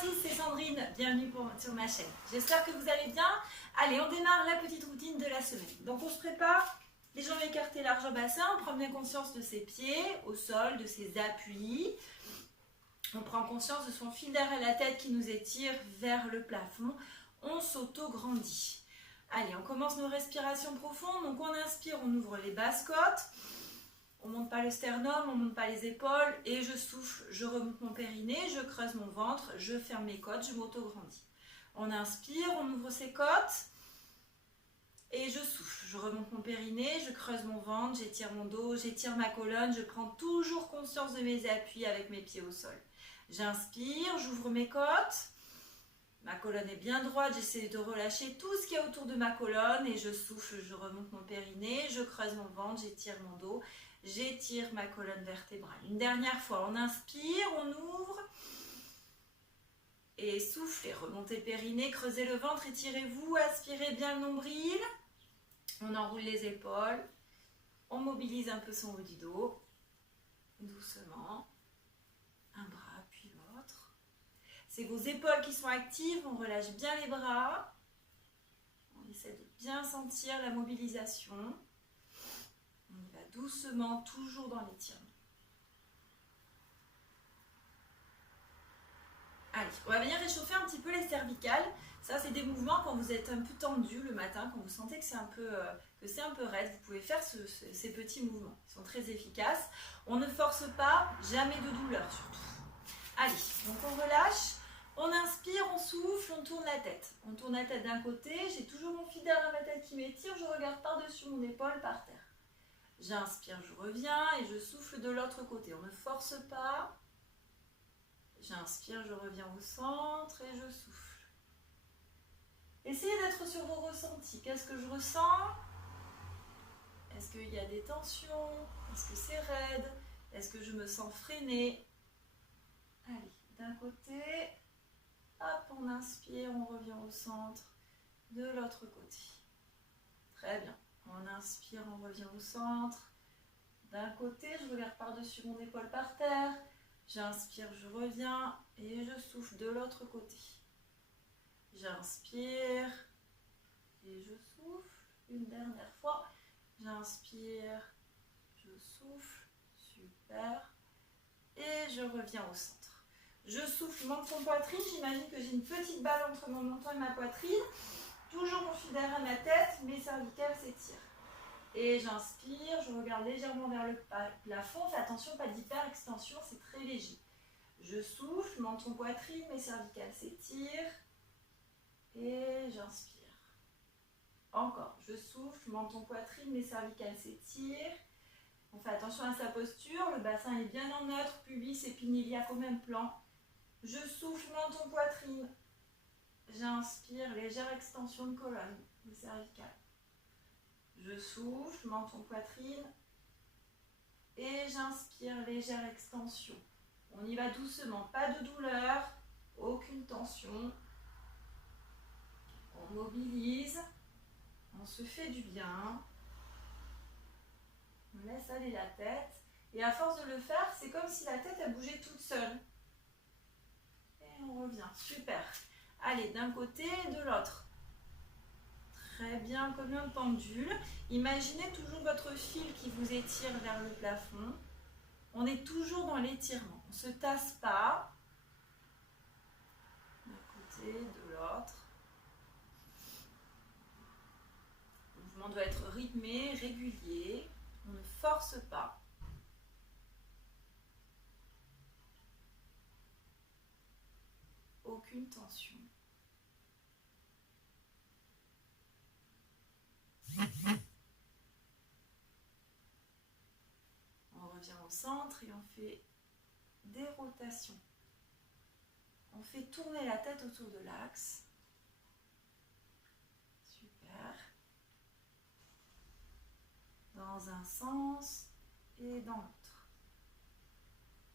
tous, c'est Sandrine, bienvenue sur ma chaîne. J'espère que vous allez bien. Allez, on démarre la petite routine de la semaine. Donc on se prépare, les jambes écartées large au bassin, on prend bien conscience de ses pieds au sol, de ses appuis. On prend conscience de son fil d'air à la tête qui nous étire vers le plafond. On s'auto-grandit. Allez, on commence nos respirations profondes. Donc on inspire, on ouvre les basses côtes. On ne monte pas le sternum, on ne monte pas les épaules et je souffle, je remonte mon périnée, je creuse mon ventre, je ferme mes côtes, je m'auto-grandis. On inspire, on ouvre ses côtes et je souffle. Je remonte mon périnée, je creuse mon ventre, j'étire mon dos, j'étire ma colonne, je prends toujours conscience de mes appuis avec mes pieds au sol. J'inspire, j'ouvre mes côtes, ma colonne est bien droite, j'essaie de relâcher tout ce qu'il y a autour de ma colonne et je souffle, je remonte mon périnée, je creuse mon ventre, j'étire mon dos. J'étire ma colonne vertébrale. Une dernière fois, on inspire, on ouvre. Et soufflez, remontez le périnée, creusez le ventre, étirez-vous, aspirez bien le nombril. On enroule les épaules. On mobilise un peu son haut du dos. Doucement. Un bras puis l'autre. C'est vos épaules qui sont actives, on relâche bien les bras. On essaie de bien sentir la mobilisation. On y va doucement, toujours dans l'étirement. Allez, on va venir réchauffer un petit peu les cervicales. Ça, c'est des mouvements quand vous êtes un peu tendu le matin, quand vous sentez que c'est un peu raide. Vous pouvez faire ces petits mouvements. Ils sont très efficaces. On ne force pas, jamais de douleur surtout. Allez, donc on relâche. On inspire, on souffle, on tourne la tête. On tourne la tête d'un côté. J'ai toujours mon fil derrière ma tête qui m'étire. Je regarde par-dessus mon épaule par terre. J'inspire, je reviens et je souffle de l'autre côté. On ne force pas. J'inspire, je reviens au centre et je souffle. Essayez d'être sur vos ressentis. Qu'est-ce que je ressens? Est-ce qu'il y a des tensions? Est-ce que c'est raide? Est-ce que je me sens freinée? Allez, d'un côté, hop, on inspire, on revient au centre. De l'autre côté. Très bien. On inspire, on revient au centre. D'un côté, je regarde par-dessus mon épaule par terre. J'inspire, je reviens et je souffle de l'autre côté. J'inspire et je souffle. Une dernière fois. J'inspire, je souffle. Super. Et je reviens au centre. Je souffle, menton poitrine. J'imagine que j'ai une petite balle entre mon menton et ma poitrine. Toujours mon fil derrière ma tête, mes cervicales s'étirent. Et j'inspire, je regarde légèrement vers le plafond. Fais attention, pas d'hyper-extension, c'est très léger. Je souffle, menton poitrine, mes cervicales s'étirent. Et j'inspire. Encore, je souffle, menton poitrine, mes cervicales s'étirent. On fait attention à sa posture, le bassin est bien en neutre, pubis et pini iliaque au même plan. Je souffle, menton poitrine. J'inspire, légère extension de colonne, de cervicale. Je souffle, menton poitrine. Et j'inspire, légère extension. On y va doucement, pas de douleur, aucune tension. On mobilise, on se fait du bien. On laisse aller la tête. Et à force de le faire, c'est comme si la tête a bougé toute seule. Et on revient, super. Allez, d'un côté et de l'autre. Très bien, comme un pendule. Imaginez toujours votre fil qui vous étire vers le plafond. On est toujours dans l'étirement. On ne se tasse pas. D'un côté, de l'autre. Le mouvement doit être rythmé, régulier. On ne force pas. Aucune tension. On revient au centre et on fait des rotations. On fait tourner la tête autour de l'axe. Super. Dans un sens et dans l'autre.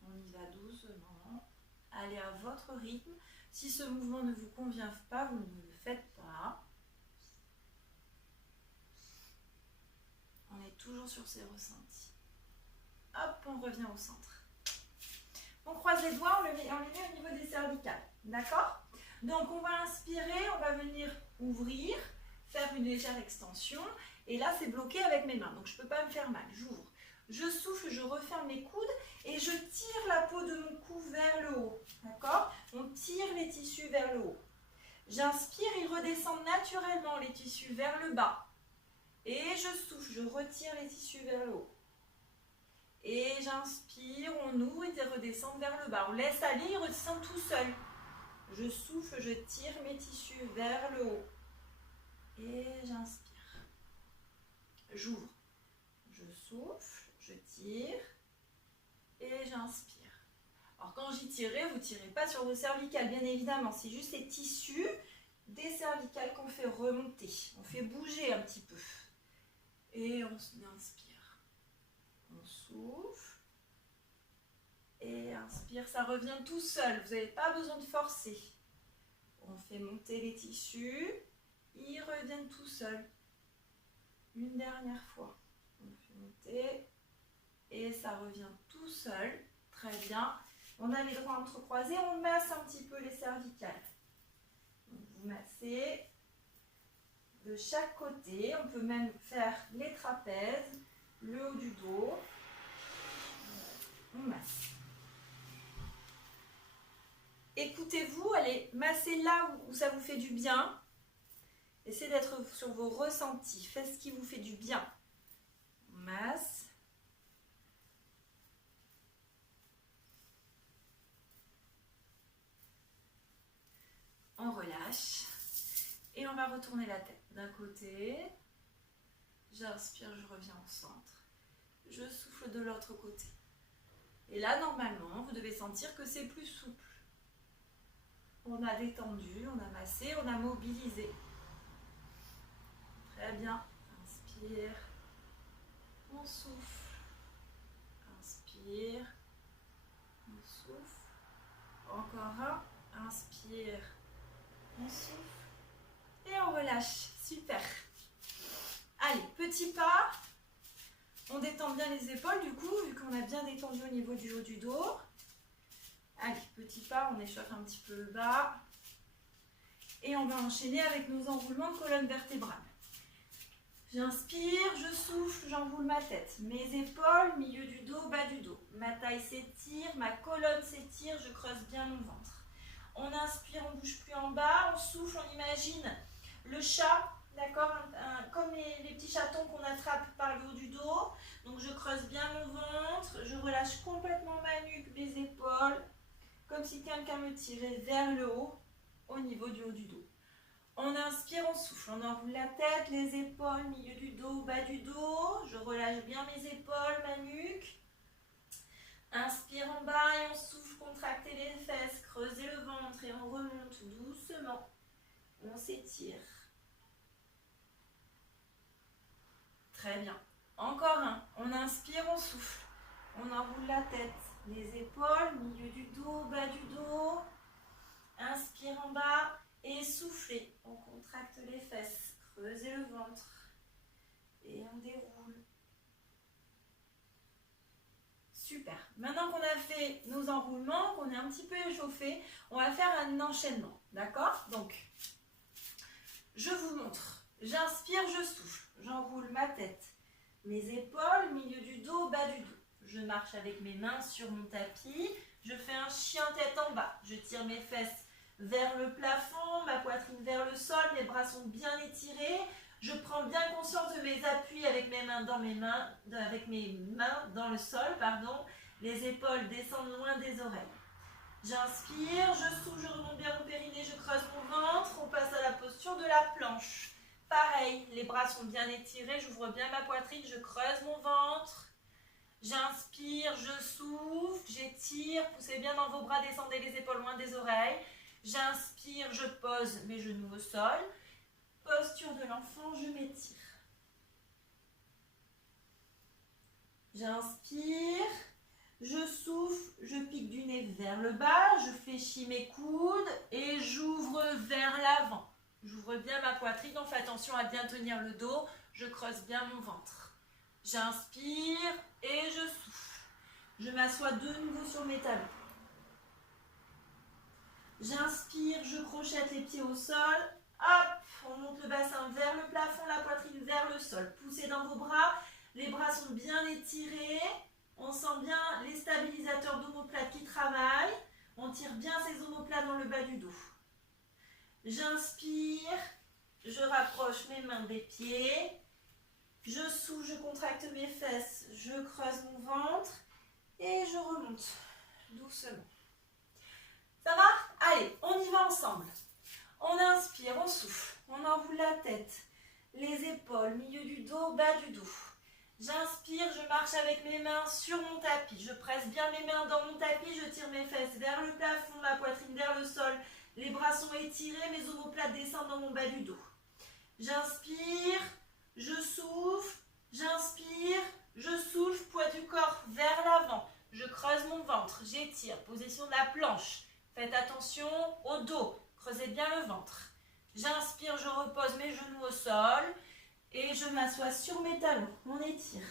On y va doucement. Allez à votre rythme. Si ce mouvement ne vous convient pas, vous ne le faites pas. On est toujours sur ses ressentis. Hop, on revient au centre. On croise les doigts, on les met au niveau des cervicales. D'accord? Donc on va inspirer, on va venir ouvrir, faire une légère extension. Et là, c'est bloqué avec mes mains, donc je ne peux pas me faire mal. J'ouvre, je souffle, je referme mes coudes et je tire la peau de mon cou vers le haut. D'accord? On tire les tissus vers le haut. J'inspire, ils redescendent naturellement les tissus vers le bas. Et je souffle, je retire les tissus vers le haut. Et j'inspire, on ouvre, ils redescendent vers le bas. On laisse aller, ils redescendent tout seuls. Je souffle, je tire mes tissus vers le haut. Et j'inspire. J'ouvre. Je souffle, je tire. Et j'inspire. Alors quand j'y tirerai, vous ne tirez pas sur vos cervicales, bien évidemment. C'est juste les tissus des cervicales qu'on fait remonter. On fait bouger un petit peu. Et on inspire. On souffle. Et inspire, ça revient tout seul. Vous n'avez pas besoin de forcer. On fait monter les tissus. Ils reviennent tout seuls. Une dernière fois. On fait monter. Et ça revient tout seul. Très bien. On a les doigts entrecroisés. On masse un petit peu les cervicales. Donc, vous massez de chaque côté. On peut même faire les trapèzes, le haut du dos. On masse. Écoutez-vous, allez masser là où ça vous fait du bien. Essayez d'être sur vos ressentis. Faites ce qui vous fait du bien. On masse. On relâche. Et on va retourner la tête d'un côté. J'inspire, je reviens au centre. Je souffle de l'autre côté. Et là, normalement, vous devez sentir que c'est plus souple. On a détendu, on a massé, on a mobilisé. Très bien. Inspire. On souffle. Inspire. On souffle. Encore un. Inspire. On souffle. Et on relâche. Super. Allez, petit pas. On détend bien les épaules du coup, vu qu'on a bien détendu au niveau du haut du dos. Allez, petit pas, on échauffe un petit peu le bas. Et on va enchaîner avec nos enroulements de colonne vertébrale. J'inspire, je souffle, j'enroule ma tête. Mes épaules, milieu du dos, bas du dos. Ma taille s'étire, ma colonne s'étire, je creuse bien mon ventre. On inspire, on ne bouge plus en bas. On souffle, on imagine le chat, d'accord, comme les petits chatons qu'on attrape par le haut du dos. Donc je creuse bien mon ventre, je relâche complètement ma nuque, mes épaules, comme si quelqu'un me tirait vers le haut, au niveau du haut du dos. On inspire, on souffle, on enroule la tête, les épaules, milieu du dos, bas du dos. Je relâche bien mes épaules, ma nuque. Inspire en bas et on souffle, contractez les fesses, creusez le ventre et on remonte doucement. On s'étire. Très bien. Encore un. On inspire, on souffle. On enroule la tête, les épaules, milieu du dos, bas du dos. Inspire en bas et soufflez. On contracte les fesses, creusez le ventre et on déroule. Super. Maintenant qu'on a fait nos enroulements, qu'on est un petit peu échauffé, on va faire un enchaînement. D'accord? Donc, je vous montre. J'inspire, je souffle. J'enroule ma tête, mes épaules, milieu du dos, bas du dos. Je marche avec mes mains sur mon tapis. Je fais un chien tête en bas. Je tire mes fesses vers le plafond, ma poitrine vers le sol. Mes bras sont bien étirés. Je prends bien conscience de mes appuis avec mes mains dans le sol, pardon. Les épaules descendent loin des oreilles. J'inspire, je souffle, je remonte bien mon périnée, je creuse mon ventre. On passe à la posture de la planche. Pareil, les bras sont bien étirés, j'ouvre bien ma poitrine, je creuse mon ventre. J'inspire, je souffle, j'étire, poussez bien dans vos bras, descendez les épaules loin des oreilles. J'inspire, je pose mes genoux au sol. Posture de l'enfant, je m'étire. J'inspire, je souffle, je pique du nez vers le bas, je fléchis mes coudes et j'ouvre vers l'avant. J'ouvre bien ma poitrine, on fait attention à bien tenir le dos, je creuse bien mon ventre. J'inspire et je souffle. Je m'assois de nouveau sur mes talons. J'inspire, je crochette les pieds au sol. Hop, on monte le bassin vers le plafond, la poitrine vers le sol. Poussez dans vos bras, les bras sont bien étirés. On sent bien les stabilisateurs d'omoplate qui travaillent. On tire bien ces omoplates dans le bas du dos. J'inspire, je rapproche mes mains des pieds. Je souffle, je contracte mes fesses, je creuse mon ventre et je remonte doucement. Ça va? Allez, on y va ensemble. On inspire, on souffle, on enroule la tête, les épaules, milieu du dos, bas du dos. J'inspire, je marche avec mes mains sur mon tapis. Je presse bien mes mains dans mon tapis, je tire mes fesses vers le plafond, la poitrine vers le sol. Les bras sont étirés, mes omoplates descendent dans mon bas du dos. J'inspire, je souffle, j'inspire, je souffle, poids du corps vers l'avant. Je creuse mon ventre, j'étire, position de la planche. Faites attention au dos, creusez bien le ventre. J'inspire, je repose mes genoux au sol et je m'assois sur mes talons. On étire.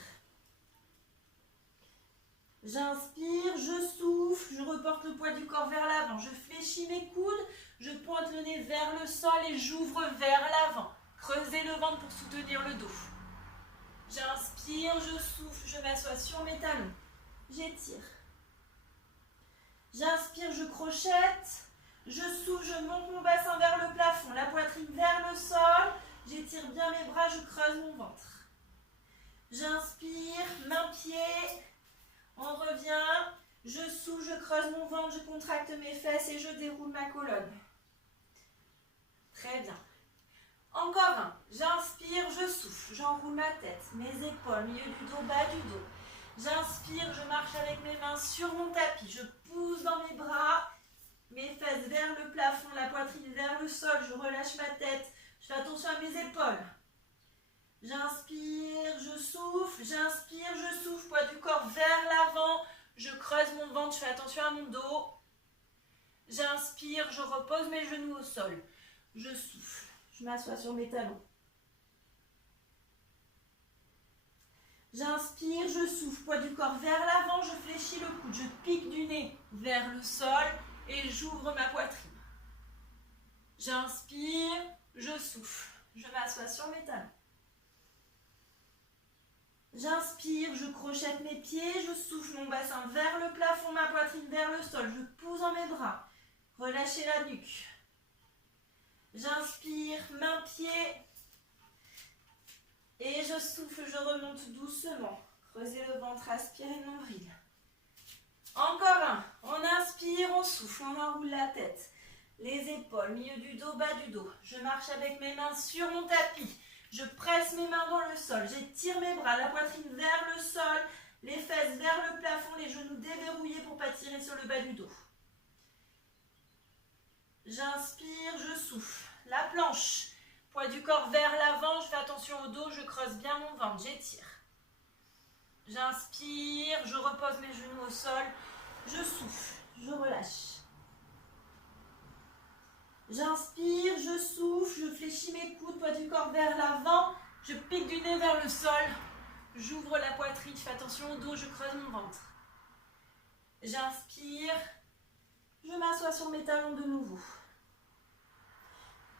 J'inspire, je souffle, je reporte le poids du corps vers l'avant. Je fléchis mes coudes, je pointe le nez vers le sol et j'ouvre vers l'avant. Creusez le ventre pour soutenir le dos. J'inspire, je souffle, je m'assois sur mes talons. J'étire. J'inspire, je crochette. Je souffle, je monte mon bassin vers le plafond, la poitrine vers le sol. J'étire bien mes bras, je creuse mon ventre. J'inspire, main pied. On revient. Je souffle, je creuse mon ventre, je contracte mes fesses et je déroule ma colonne. Très bien. Encore un. J'inspire, je souffle, j'enroule ma tête, mes épaules, milieu du dos, bas du dos. J'inspire, je marche avec mes mains sur mon tapis. Je pousse dans mes bras, mes fesses vers le plafond, la poitrine vers le sol. Je relâche ma tête. Je fais attention à mes épaules. J'inspire, je souffle, j'inspire, je souffle, poids du corps vers l'avant. Je creuse mon ventre, je fais attention à mon dos. J'inspire, je repose mes genoux au sol. Je souffle, je m'assois sur mes talons. J'inspire, je souffle, poids du corps vers l'avant, je fléchis le coude, je pique du nez vers le sol et j'ouvre ma poitrine. J'inspire, je souffle, je m'assois sur mes talons. J'inspire, je crochette mes pieds, je souffle mon bassin vers le plafond, ma poitrine vers le sol, je pousse dans mes bras, relâchez la nuque. J'inspire, main pied. Et je souffle, je remonte doucement. Creusez le ventre, aspirez le nombril. Encore un. On inspire, on souffle, on enroule la tête. Les épaules, milieu du dos, bas du dos. Je marche avec mes mains sur mon tapis. Je presse mes mains dans le sol. J'étire mes bras, la poitrine vers le sol. Les fesses vers le plafond, les genoux déverrouillés pour ne pas tirer sur le bas du dos. J'inspire, je souffle. La planche. Poids du corps vers l'avant, je fais attention au dos, je creuse bien mon ventre, j'étire. J'inspire, je repose mes genoux au sol, je souffle, je relâche. J'inspire, je souffle, je fléchis mes coudes, poids du corps vers l'avant, je pique du nez vers le sol, j'ouvre la poitrine, je fais attention au dos, je creuse mon ventre. J'inspire, je m'assois sur mes talons de nouveau.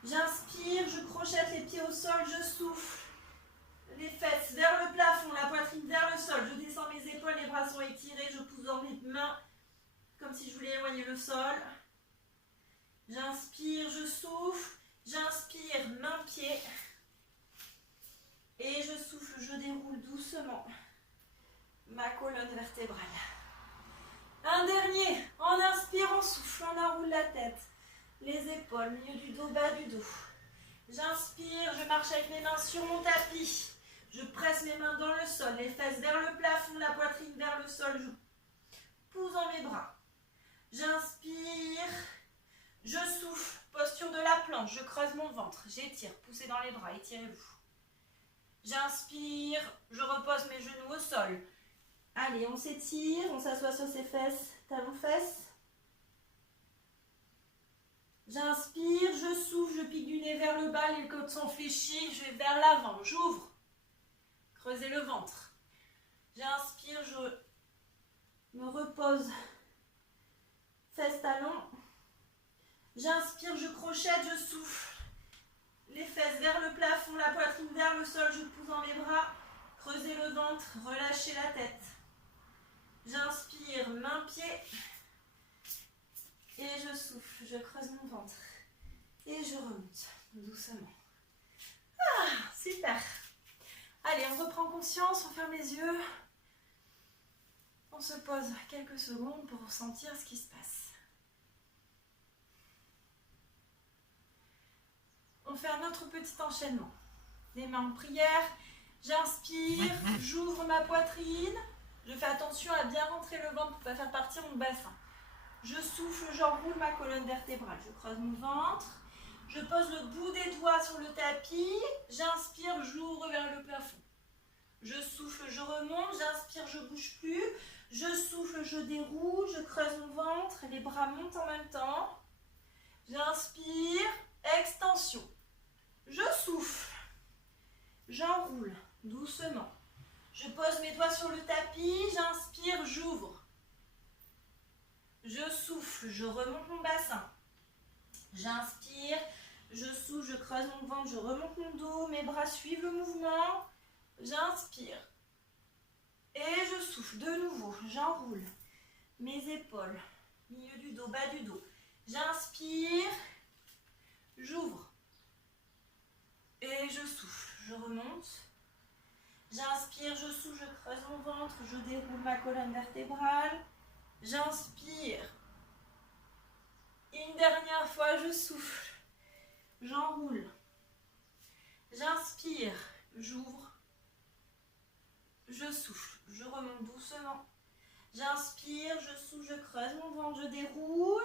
J'inspire, je crochette les pieds au sol, je souffle. Les fesses vers le plafond, la poitrine vers le sol. Je descends mes épaules, les bras sont étirés, je pousse dans mes mains comme si je voulais éloigner le sol. J'inspire, je souffle. J'inspire, main, pied. Et je souffle, je déroule doucement ma colonne vertébrale. Un dernier. En inspire, on souffle, on enroule la tête. Les épaules, milieu du dos, bas du dos. J'inspire, je marche avec mes mains sur mon tapis. Je presse mes mains dans le sol, les fesses vers le plafond, la poitrine vers le sol. Je pousse dans mes bras. J'inspire, je souffle, posture de la planche. Je creuse mon ventre, j'étire, poussez dans les bras, étirez-vous. J'inspire, je repose mes genoux au sol. Allez, on s'étire, on s'assoit sur ses fesses, talons-fesses. J'inspire, je souffle, je pique du nez vers le bas, les côtes sont fléchies, je vais vers l'avant, j'ouvre. Creusez le ventre. J'inspire, je me repose. Fesses, talons. J'inspire, je crochette, je souffle. Les fesses vers le plafond, la poitrine vers le sol, je pousse dans les bras. Creusez le ventre, relâchez la tête. J'inspire, main, pied. Et je souffle, je creuse mon ventre. Et je remonte doucement. Ah, super. Allez, on reprend conscience, on ferme les yeux. On se pose quelques secondes pour ressentir ce qui se passe. On fait un autre petit enchaînement. Les mains en prière. J'inspire, j'ouvre ma poitrine. Je fais attention à bien rentrer le ventre pour ne pas faire partir mon bassin. Je souffle, j'enroule ma colonne vertébrale. Je creuse mon ventre. Je pose le bout des doigts sur le tapis. J'inspire, j'ouvre vers le plafond. Je souffle, je remonte. J'inspire, je ne bouge plus. Je souffle, je déroule. Je creuse mon ventre. Les bras montent en même temps. J'inspire, extension. Je souffle. J'enroule doucement. Je pose mes doigts sur le tapis. J'inspire, j'ouvre. Je souffle, je remonte mon bassin. J'inspire, je souffle, je creuse mon ventre, je remonte mon dos. Mes bras suivent le mouvement. J'inspire. Et je souffle de nouveau. J'enroule mes épaules. Milieu du dos, bas du dos. J'inspire. J'ouvre. Et je souffle. Je remonte. J'inspire, je souffle, je creuse mon ventre. Je déroule ma colonne vertébrale. J'inspire. Une dernière fois, je souffle. J'enroule. J'inspire. J'ouvre. Je souffle. Je remonte doucement. J'inspire, je souffle, je creuse mon ventre, je déroule.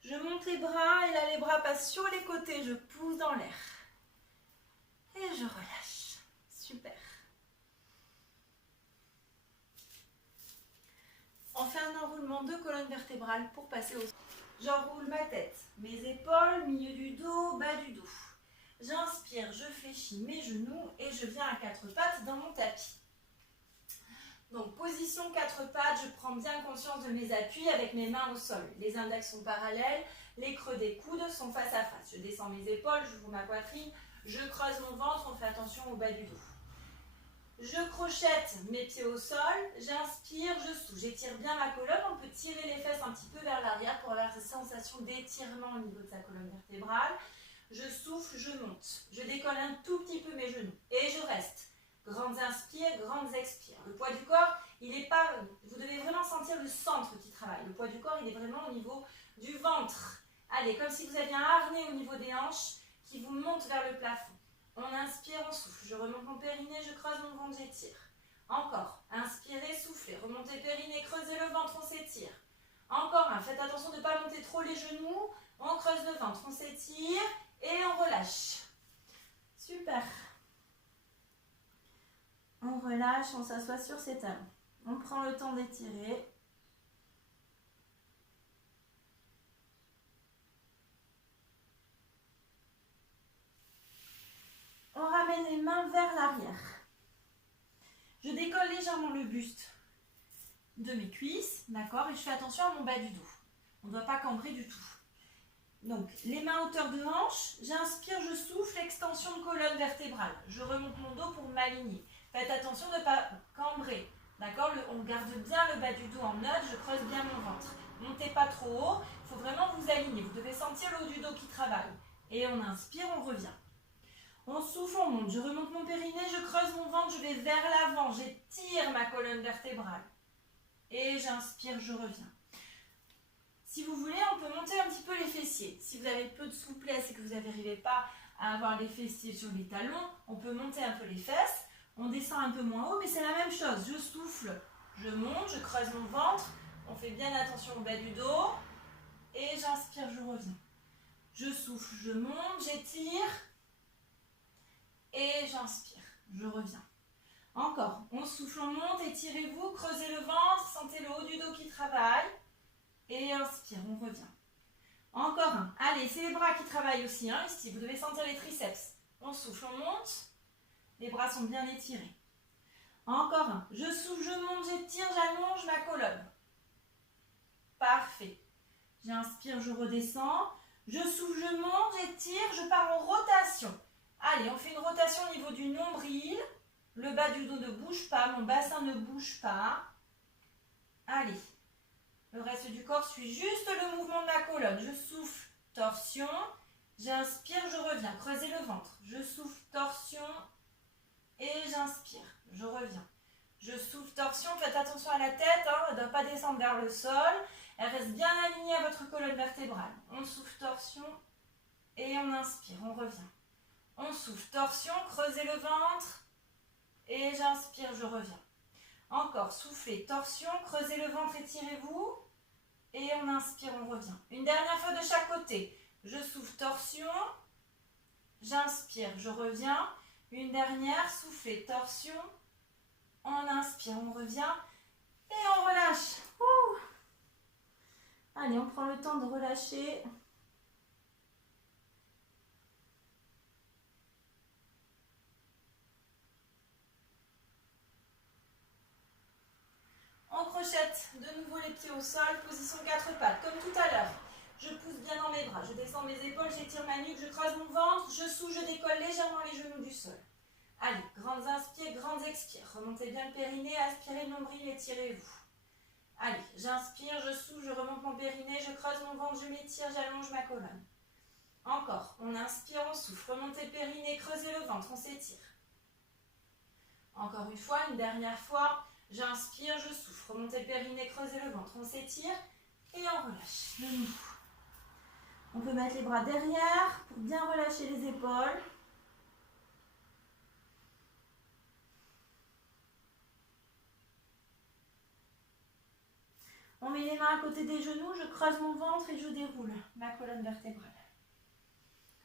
Je monte les bras et là les bras passent sur les côtés. Je pousse dans l'air. Et je relâche. Super. On fait un enroulement de colonne vertébrale pour passer au sol. J'enroule ma tête, mes épaules, milieu du dos, bas du dos. J'inspire, je fléchis mes genoux et je viens à quatre pattes dans mon tapis. Donc position quatre pattes, je prends bien conscience de mes appuis avec mes mains au sol. Les index sont parallèles, les creux des coudes sont face à face. Je descends mes épaules, j'ouvre ma poitrine, je creuse mon ventre, on fait attention au bas du dos. Je crochette mes pieds au sol, j'inspire, je souffle. J'étire bien ma colonne, on peut tirer les fesses un petit peu vers l'arrière pour avoir cette sensation d'étirement au niveau de sa colonne vertébrale. Je souffle, je monte. Je décolle un tout petit peu mes genoux et je reste. Grandes inspires, grandes expires. Le poids du corps, il n'est pas... Vous devez vraiment sentir le centre qui travaille. Le poids du corps, il est vraiment au niveau du ventre. Allez, comme si vous aviez un harnais au niveau des hanches qui vous monte vers le plafond. On inspire, on souffle. Je remonte mon périnée, je creuse mon ventre, j'étire. Encore. Inspirez, soufflez. Remontez périnée, creusez le ventre, on s'étire. Encore un. Faites attention de ne pas monter trop les genoux. On creuse le ventre, on s'étire et on relâche. Super. On relâche, on s'assoit sur ses talons. On prend le temps d'étirer. On ramène les mains vers l'arrière. Je décolle légèrement le buste de mes cuisses, d'accord, et je fais attention à mon bas du dos. On ne doit pas cambrer du tout. Donc, les mains à hauteur de hanche, j'inspire, je souffle, extension de colonne vertébrale. Je remonte mon dos pour m'aligner. Faites attention de ne pas cambrer, d'accord. On garde bien le bas du dos en neutre, je creuse bien mon ventre. Montez pas trop haut, il faut vraiment vous aligner. Vous devez sentir le haut du dos qui travaille. Et on inspire, on revient. On souffle, on monte. Je remonte mon périnée, je creuse mon ventre, je vais vers l'avant. J'étire ma colonne vertébrale. Et j'inspire, je reviens. Si vous voulez, on peut monter un petit peu les fessiers. Si vous avez peu de souplesse et que vous n'arrivez pas à avoir les fessiers sur les talons, on peut monter un peu les fesses. On descend un peu moins haut, mais c'est la même chose. Je souffle, je monte, je creuse mon ventre. On fait bien attention au bas du dos. Et j'inspire, je reviens. Je souffle, je monte, j'étire. Et j'inspire, je reviens. Encore, on souffle, on monte, étirez-vous, creusez le ventre, sentez le haut du dos qui travaille. Et inspire, on revient. Encore un. Allez, c'est les bras qui travaillent aussi, hein, ici. Vous devez sentir les triceps. On souffle, on monte. Les bras sont bien étirés. Encore un. Je souffle, je monte, j'étire, j'allonge ma colonne. Parfait. J'inspire, je redescends. Je souffle, je monte, j'étire, je pars en rotation. Allez, on fait une rotation au niveau du nombril. Le bas du dos ne bouge pas, mon bassin ne bouge pas. Allez, le reste du corps suit juste le mouvement de ma colonne. Je souffle, torsion. J'inspire, je reviens. Creusez le ventre. Je souffle, torsion. Et j'inspire, je reviens. Je souffle, torsion. Faites attention à la tête, hein, elle ne doit pas descendre vers le sol. Elle reste bien alignée à votre colonne vertébrale. On souffle, torsion. Et on inspire, on revient. On souffle, torsion. Creusez le ventre. Et j'inspire, je reviens. Encore, soufflez, torsion. Creusez le ventre, étirez-vous. Et on inspire, on revient. Une dernière fois de chaque côté. Je souffle, torsion. J'inspire, je reviens. Une dernière, soufflez, torsion. On inspire, on revient. Et on relâche. Ouh. Allez, on prend le temps de relâcher. On crochette de nouveau les pieds au sol, position 4 pattes, comme tout à l'heure. Je pousse bien dans mes bras, je descends mes épaules, j'étire ma nuque, je creuse mon ventre, je souffle, je décolle légèrement les genoux du sol. Allez, grandes inspires, grandes expires. Remontez bien le périnée, aspirez le nombril, étirez-vous. Allez, j'inspire, je souffle, je remonte mon périnée, je creuse mon ventre, je m'étire, j'allonge ma colonne. Encore, on inspire, on souffle, remontez le périnée, creusez le ventre, on s'étire. Encore une fois, une dernière fois. J'inspire, je souffle, remontez le périnée, creusez le ventre, on s'étire et on relâche. De nouveau. On peut mettre les bras derrière pour bien relâcher les épaules. On met les mains à côté des genoux, je creuse mon ventre et je déroule ma colonne vertébrale.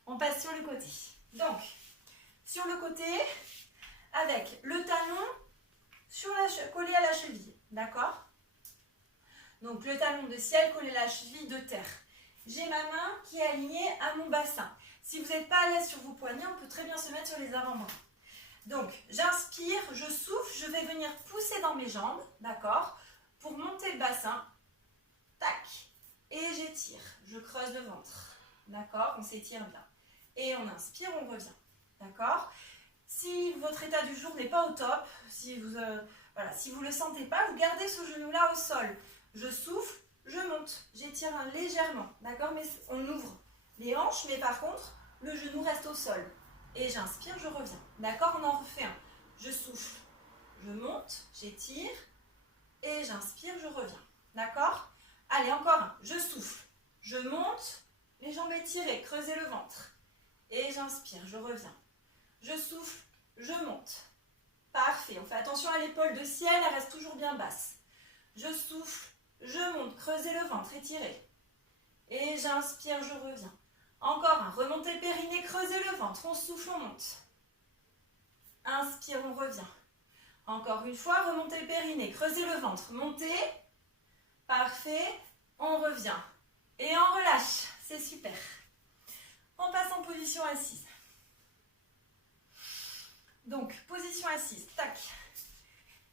On passe sur le côté. Donc, sur le côté, avec le talon collé à la cheville, d'accord? Donc le talon de ciel collé à la cheville de terre. J'ai ma main qui est alignée à mon bassin. Si vous n'êtes pas à l'aise sur vos poignets, on peut très bien se mettre sur les avant-bras. Donc j'inspire, je souffle, je vais venir pousser dans mes jambes, d'accord? Pour monter le bassin, tac, et j'étire, je creuse le ventre, d'accord? On s'étire bien. Et on inspire, on revient, d'accord? Si votre état du jour n'est pas au top, si vous ne le sentez pas, vous gardez ce genou-là au sol. Je souffle, je monte, j'étire légèrement, d'accord? Mais on ouvre les hanches, mais par contre, le genou reste au sol. Et j'inspire, je reviens, d'accord? On en refait un. Je souffle, je monte, j'étire, et j'inspire, je reviens, d'accord? Allez, encore un. Je souffle, je monte, les jambes étirées, creusez le ventre. Et j'inspire, je reviens. Je souffle, je monte. Parfait, on fait attention à l'épaule de ciel, elle reste toujours bien basse. Je souffle, je monte, creusez le ventre, étirez. Et j'inspire, je reviens. Encore un, remontez le périnée, creusez le ventre, on souffle, on monte. Inspire, on revient. Encore une fois, remontez le périnée, creusez le ventre, montez. Parfait, on revient. Et on relâche, c'est super. On passe en position assise. Donc, position assise, tac.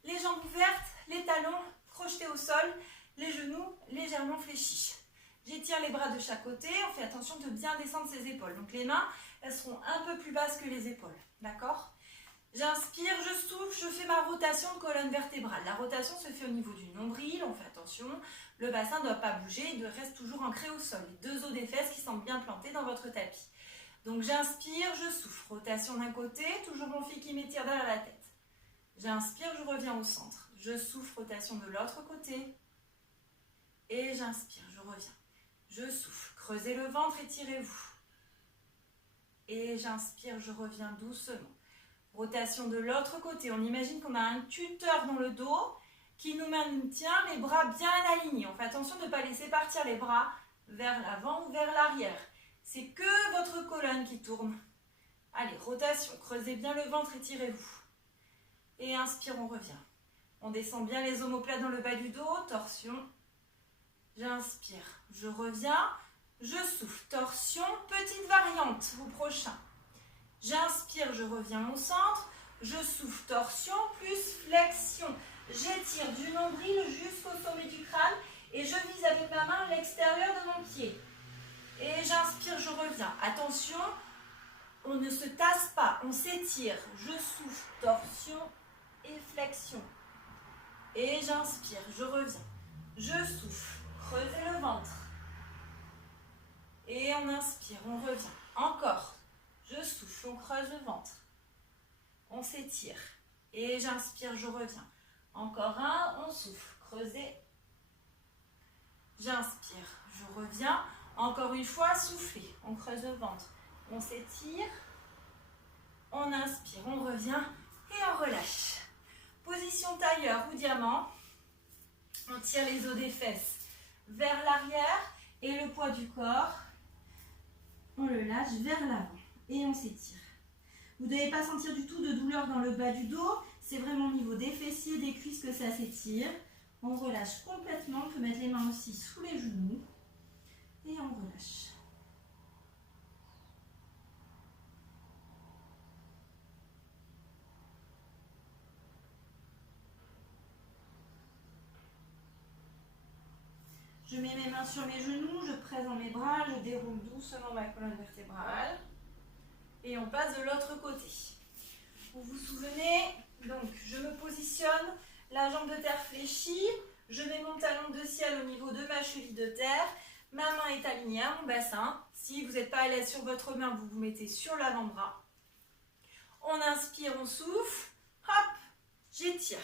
Les jambes ouvertes, les talons crochetés au sol, les genoux légèrement fléchis. J'étire les bras de chaque côté, on fait attention de bien descendre ses épaules. Donc les mains, elles seront un peu plus basses que les épaules, d'accord? J'inspire, je souffle, je fais ma rotation de colonne vertébrale. La rotation se fait au niveau du nombril, on fait attention. Le bassin ne doit pas bouger, il reste toujours ancré au sol. Les deux os des fesses qui sont bien plantés dans votre tapis. Donc j'inspire, je souffle, rotation d'un côté, toujours mon fil qui m'étire derrière la tête. J'inspire, je reviens au centre. Je souffle, rotation de l'autre côté. Et j'inspire, je reviens. Je souffle, creusez le ventre, étirez-vous. Et j'inspire, je reviens doucement. Rotation de l'autre côté. On imagine qu'on a un tuteur dans le dos qui nous maintient les bras bien alignés. On fait attention de ne pas laisser partir les bras vers l'avant ou vers l'arrière. C'est que votre colonne qui tourne. Allez, rotation. Creusez bien le ventre, étirez-vous. Et inspire, on revient. On descend bien les omoplates dans le bas du dos. Torsion. J'inspire. Je reviens. Je souffle. Torsion. Petite variante au prochain. J'inspire, je reviens au centre. Je souffle. Torsion plus flexion. J'étire du nombril jusqu'au sommet du crâne. Et je vise avec ma main l'extérieur de mon pied. Et j'inspire, je reviens. Attention, on ne se tasse pas, on s'étire. Je souffle, torsion et flexion. Et j'inspire, je reviens. Je souffle, creusez le ventre. Et on inspire, on revient. Encore. Je souffle, on creuse le ventre. On s'étire. Et j'inspire, je reviens. Encore un, on souffle, creusez. J'inspire, je reviens. Encore une fois, soufflez, on creuse le ventre. On s'étire. On inspire, on revient et on relâche. Position tailleur ou diamant. On tire les os des fesses vers l'arrière et le poids du corps, on le lâche vers l'avant et on s'étire. Vous ne devez pas sentir du tout de douleur dans le bas du dos, c'est vraiment au niveau des fessiers, des cuisses que ça s'étire. On relâche complètement, on peut mettre les mains aussi sous les genoux et on relâche. Je mets mes mains sur mes genoux, je presse dans mes bras, je déroule doucement ma colonne vertébrale. Et on passe de l'autre côté. Vous vous souvenez, donc je me positionne, la jambe de terre fléchie, je mets mon talon de ciel au niveau de ma cheville de terre, ma main est alignée à mon bassin. Si vous n'êtes pas à l'aise sur votre main, vous vous mettez sur l'avant-bras. On inspire, on souffle, hop, j'étire,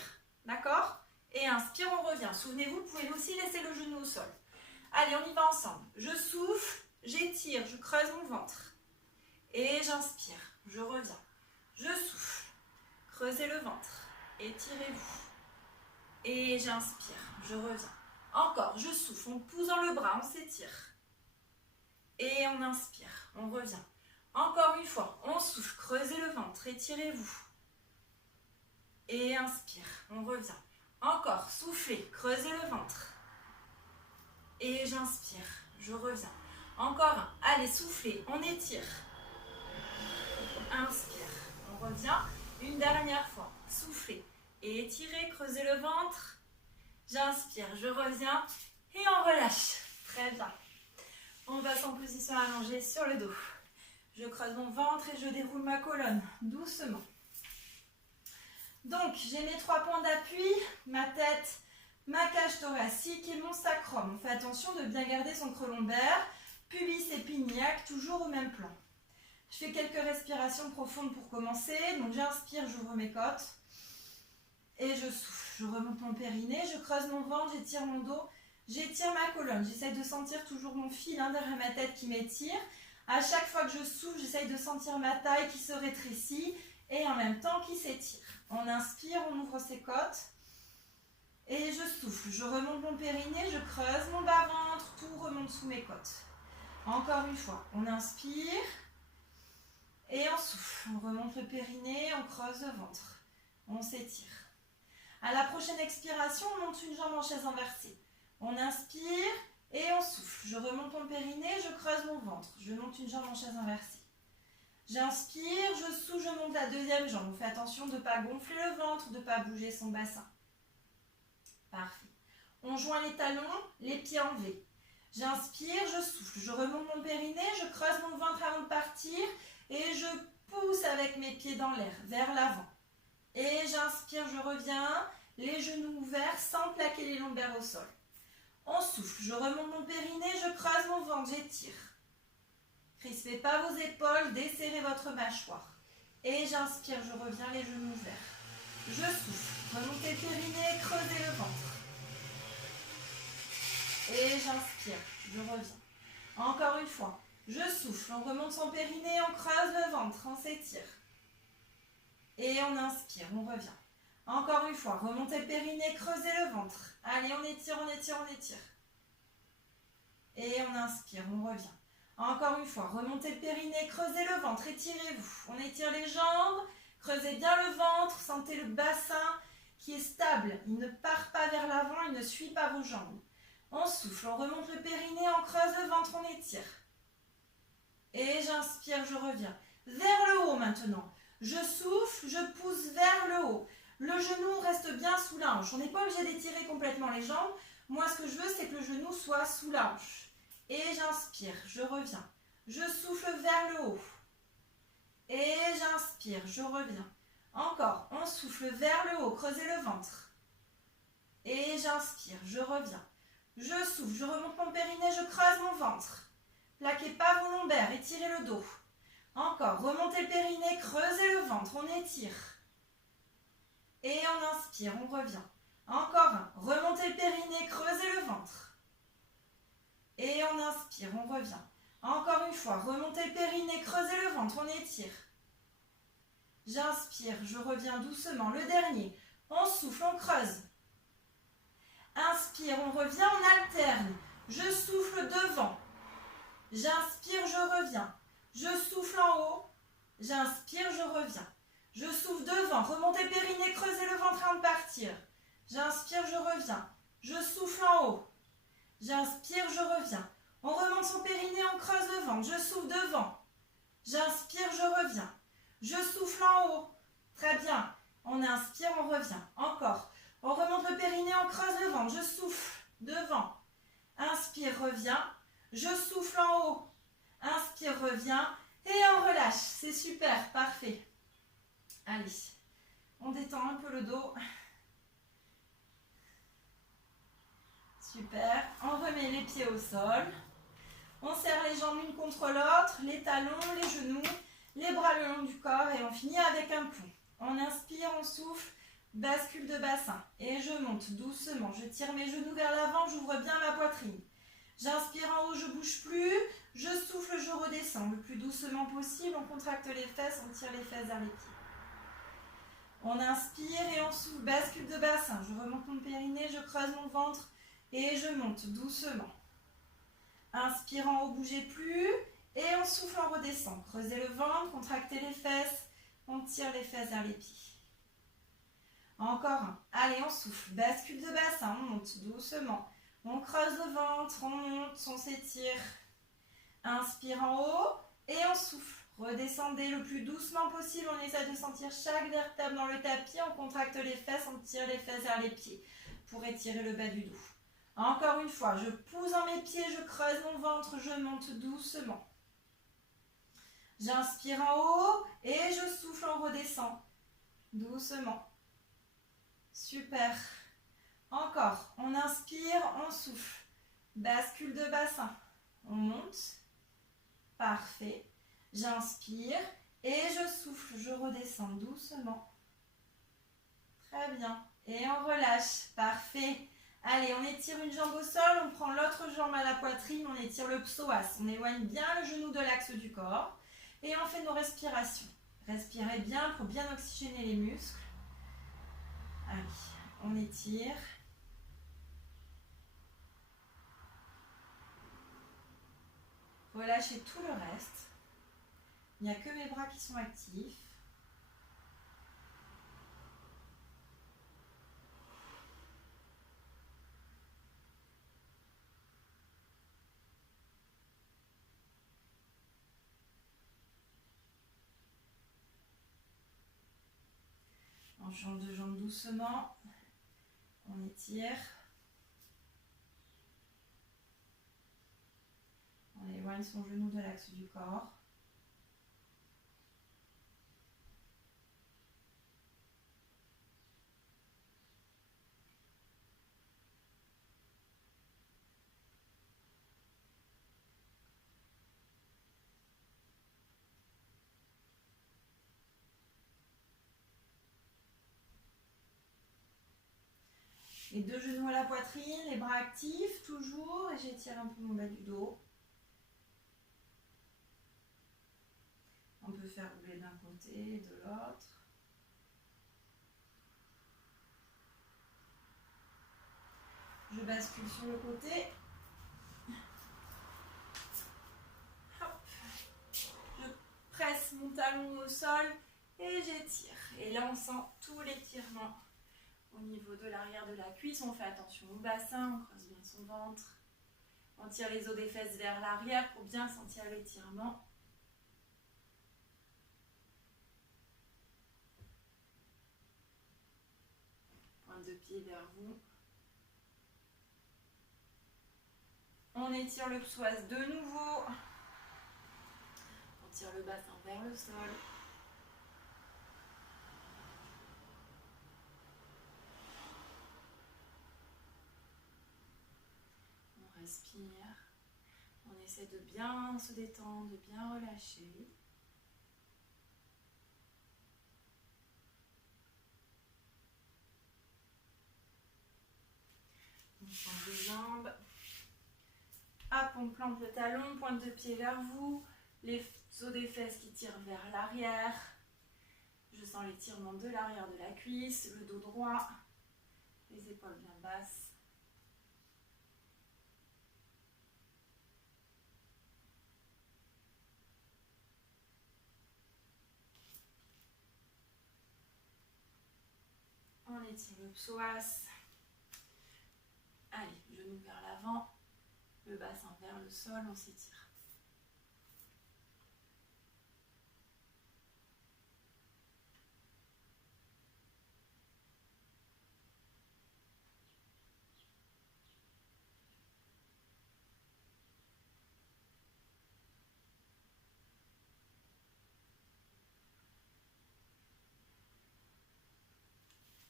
d'accord ? Et inspire, on revient. Souvenez-vous, vous pouvez aussi laisser le genou au sol. Allez, on y va ensemble. Je souffle, j'étire, je creuse mon ventre. Et j'inspire, je reviens. Je souffle, creusez le ventre, étirez-vous. Et j'inspire, je reviens. Encore, je souffle, on pousse dans le bras, on s'étire. Et on inspire, on revient. Encore une fois, on souffle, creusez le ventre, étirez-vous. Et inspire, on revient. Encore, soufflez, creusez le ventre. Et j'inspire, je reviens. Encore un. Allez, soufflez, on étire. Inspire, on revient. Une dernière fois, soufflez et étirez, creusez le ventre. J'inspire, je reviens et on relâche. Très bien. On passe en position allongée sur le dos. Je creuse mon ventre et je déroule ma colonne doucement. Donc, j'ai mes 3 points d'appui, ma tête, ma cage thoracique et mon sacrum. On fait attention de bien garder son creux lombaire, pubis et pignac, toujours au même plan. Je fais quelques respirations profondes pour commencer. Donc, j'inspire, j'ouvre mes côtes et je souffle. Je remonte mon périnée, je creuse mon ventre, j'étire mon dos, j'étire ma colonne. J'essaye de sentir toujours mon fil derrière ma tête qui m'étire. À chaque fois que je souffle, j'essaye de sentir ma taille qui se rétrécit et en même temps qui s'étire. On inspire, on ouvre ses côtes et je souffle. Je remonte mon périnée, je creuse mon bas-ventre, tout remonte sous mes côtes. Encore une fois, on inspire et on souffle. On remonte le périnée, on creuse le ventre. On s'étire. À la prochaine expiration, on monte une jambe en chaise inversée. On inspire et on souffle. Je remonte mon périnée, je creuse mon ventre. Je monte une jambe en chaise inversée. J'inspire, je souffle, je monte la deuxième jambe. On fait attention de ne pas gonfler le ventre, de ne pas bouger son bassin. Parfait. On joint les talons, les pieds en V. J'inspire, je souffle, je remonte mon périnée, je creuse mon ventre avant de partir et je pousse avec mes pieds dans l'air, vers l'avant. Et j'inspire, je reviens, les genoux ouverts sans plaquer les lombaires au sol. On souffle, je remonte mon périnée, je creuse mon ventre, j'étire. Crispez pas vos épaules, desserrez votre mâchoire. Et j'inspire, je reviens, les genoux ouverts. Je souffle, remontez le périnée, creusez le ventre. Et j'inspire, je reviens. Encore une fois, je souffle, on remonte son périnée, on creuse le ventre, on s'étire. Et on inspire, on revient. Encore une fois, remontez le périnée, creusez le ventre. Allez, on étire, on étire, on étire. Et on inspire, on revient. Encore une fois, remontez le périnée, creusez le ventre, étirez-vous. On étire les jambes, creusez bien le ventre, sentez le bassin qui est stable. Il ne part pas vers l'avant, il ne suit pas vos jambes. On souffle, on remonte le périnée, on creuse le ventre, on étire. Et j'inspire, je reviens. Vers le haut maintenant. Je souffle, je pousse vers le haut. Le genou reste bien sous la hanche. On n'est pas obligé d'étirer complètement les jambes. Moi, ce que je veux, c'est que le genou soit sous la hanche. et j'inspire, je reviens. Je souffle vers le haut et j'inspire, je reviens. Encore, on souffle vers le haut, creusez le ventre. Et j'inspire, je reviens. Je souffle, je remonte mon périnée, je creuse mon ventre. Plaquez pas vos lombaires, étirez le dos. Encore, remontez le périnée, creusez le ventre, on étire. Et on inspire, on revient. Encore un, remontez le périnée, creusez le ventre. Et on inspire, on revient. Encore une fois, remontez le périnée, creusez le ventre, on étire. J'inspire, je reviens doucement. Le dernier, on souffle, on creuse. Inspire, on revient, on alterne. Je souffle devant. J'inspire, je reviens. Je souffle en haut. J'inspire, je reviens. Je souffle devant. Remontez le périnée, creusez le ventre avant de partir. J'inspire, je reviens. Je souffle en haut. J'inspire, je reviens. On remonte son périnée, on creuse le ventre. Je souffle devant. J'inspire, je reviens. Je souffle en haut. Très bien. On inspire, on revient. Encore. On remonte le périnée, on creuse le ventre. Je souffle devant. Inspire, reviens. Je souffle en haut. Inspire, reviens. Et on relâche. C'est super. Parfait. Allez. On détend un peu le dos. Super. On remet les pieds au sol. On serre les jambes l'une contre l'autre, les talons, les genoux, les bras le long du corps et on finit avec un pont. On inspire, on souffle, bascule de bassin et je monte doucement. Je tire mes genoux vers l'avant, j'ouvre bien ma poitrine. J'inspire en haut, je ne bouge plus. Je souffle, je redescends le plus doucement possible. On contracte les fesses, on tire les fesses vers les pieds. On inspire et on souffle, bascule de bassin. Je remonte mon périnée, je creuse mon ventre et je monte doucement. Inspire en haut, bougez plus. Et on souffle, on redescend. Creusez le ventre, contractez les fesses. On tire les fesses vers les pieds. Encore un. Allez, on souffle. Bascule de bassin, on monte doucement. On creuse le ventre, on monte, on s'étire. Inspire en haut et on souffle. Redescendez le plus doucement possible. On essaie de sentir chaque vertèbre dans le tapis. On contracte les fesses, on tire les fesses vers les pieds pour étirer le bas du dos. Encore une fois, je pousse dans mes pieds, je creuse mon ventre, je monte doucement. J'inspire en haut et je souffle, on redescend. Doucement. Super. Encore. On inspire, on souffle. Bascule de bassin. On monte. Parfait. J'inspire et je souffle, je redescends doucement. Très bien. Et on relâche. Parfait. Allez, on étire une jambe au sol, on prend l'autre jambe à la poitrine, on étire le psoas. On éloigne bien le genou de l'axe du corps et on fait nos respirations. Respirez bien pour bien oxygéner les muscles. Allez, on étire. Relâchez tout le reste. Il n'y a que mes bras qui sont actifs. On change de jambe doucement. On étire. On éloigne son genou de l'axe du corps. Les deux genoux à la poitrine, les bras actifs, toujours. Et j'étire un peu mon bas du dos. On peut faire rouler d'un côté et de l'autre. Je bascule sur le côté. Hop. Je presse mon talon au sol et j'étire. Et là, on sent tout l'étirement. Au niveau de l'arrière de la cuisse, on fait attention au bassin, on creuse bien son ventre. On tire les os des fesses vers l'arrière pour bien sentir l'étirement. Pointe de pied vers vous. On étire le psoas de nouveau. On tire le bassin vers le sol. On respire. On essaie de bien se détendre, de bien relâcher. On change les jambes. Hop, on plante le talon, pointe de pied vers vous. Les os des fesses qui tirent vers l'arrière. Je sens l'étirement de l'arrière de la cuisse, le dos droit, les épaules bien basses. On étire le psoas. Allez, genoux vers l'avant, le bassin vers le sol, on s'étire.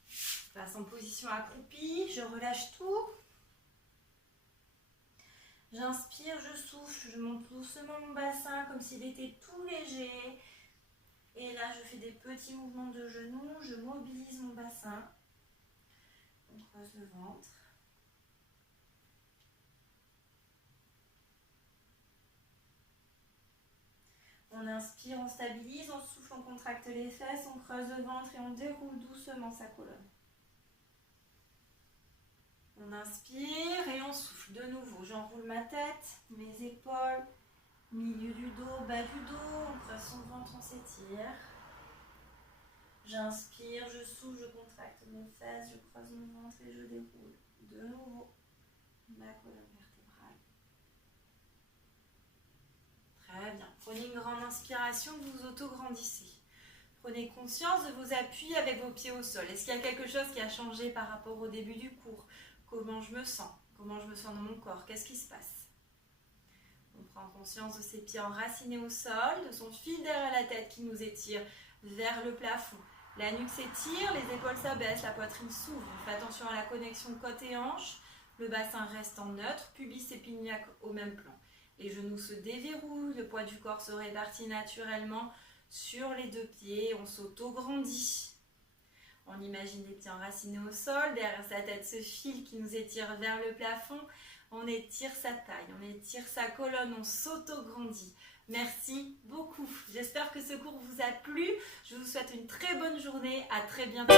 Je passe en position accroupie, je relâche tout. J'inspire, je souffle, je monte doucement mon bassin comme s'il était tout léger. Et là, je fais des petits mouvements de genoux, je mobilise mon bassin. On creuse le ventre. On inspire, on stabilise, on souffle, on contracte les fesses, on creuse le ventre et on déroule doucement sa colonne. On inspire et on souffle de nouveau. J'enroule ma tête, mes épaules, milieu du dos, bas du dos. On creuse son ventre, on s'étire. J'inspire, je souffle, je contracte mes fesses, je creuse mon ventre et je déroule de nouveau ma colonne vertébrale. Très bien. Prenez une grande inspiration, vous auto-grandissez. Prenez conscience de vos appuis avec vos pieds au sol. Est-ce qu'il y a quelque chose qui a changé par rapport au début du cours? Comment je me sens? Comment je me sens dans mon corps? Qu'est-ce qui se passe? On prend conscience de ses pieds enracinés au sol, de son fil derrière la tête qui nous étire vers le plafond. La nuque s'étire, les épaules s'abaissent, la poitrine s'ouvre. On fait attention à la connexion côte et hanche. Le bassin reste en neutre, pubis et pignac au même plan. Les genoux se déverrouillent, le poids du corps se répartit naturellement sur les deux pieds. On s'auto-grandit. On imagine les pieds enracinés au sol, derrière sa tête ce fil qui nous étire vers le plafond. On étire sa taille, on étire sa colonne, on s'auto-grandit. Merci beaucoup. J'espère que ce cours vous a plu. Je vous souhaite une très bonne journée. À très bientôt.